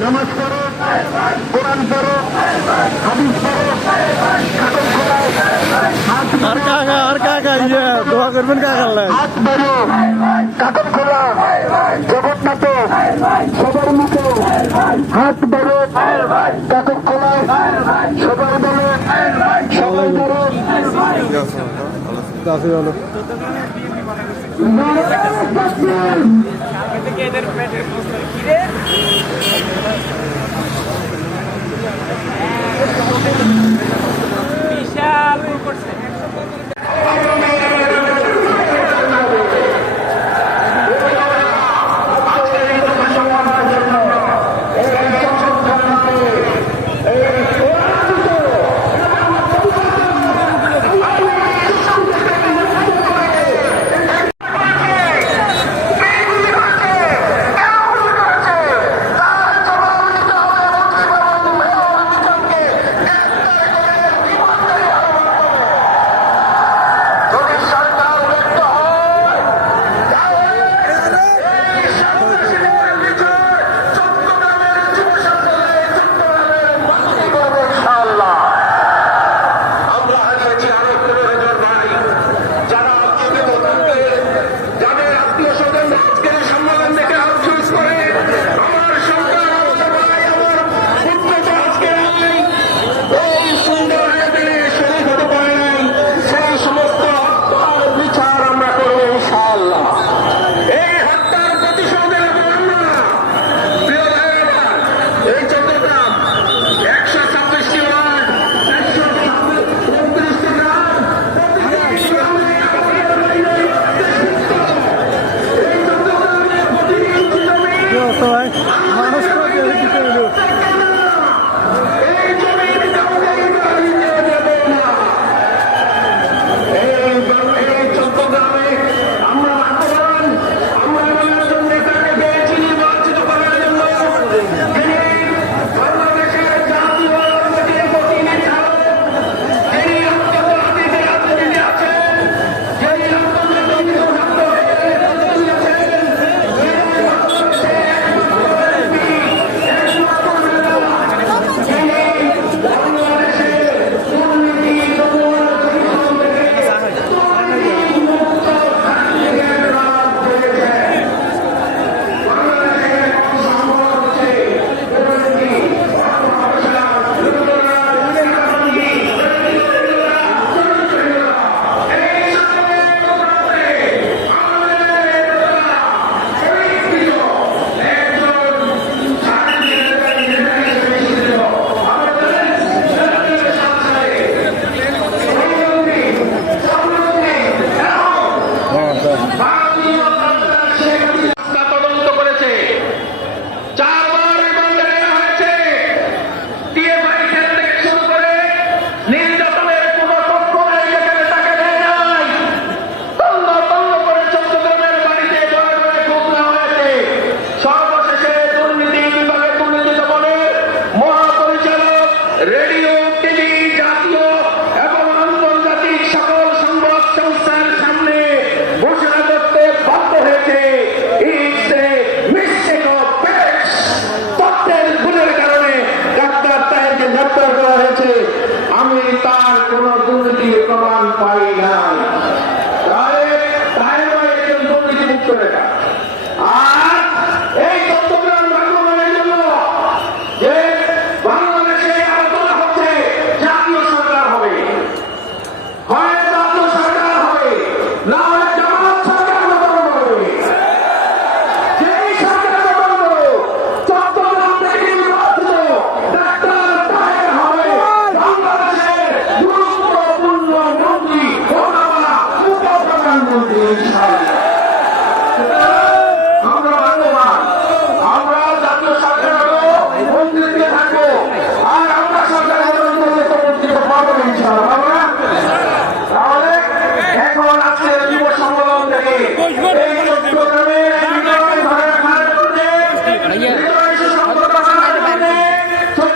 নামাজ পড়ো কোরআন পড়ো হাদিস পড়ো আর কাকা আর কাকা ইয়ে দোয়া করবেন কাকার হাত বড় কাকন খোলা। আছে হলো এদের পেটের অবস্থা হয় মানুষ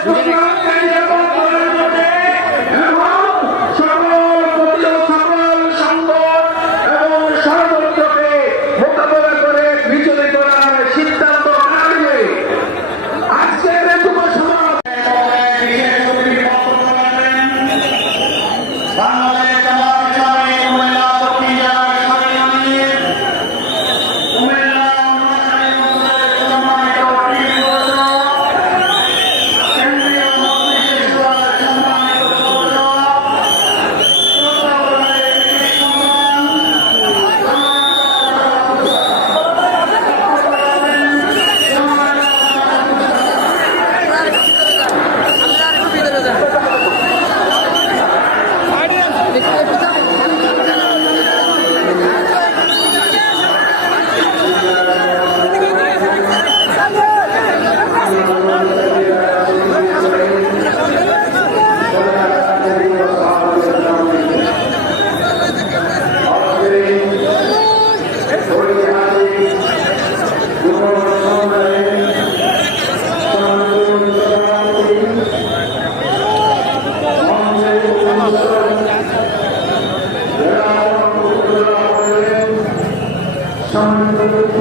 你这是 Son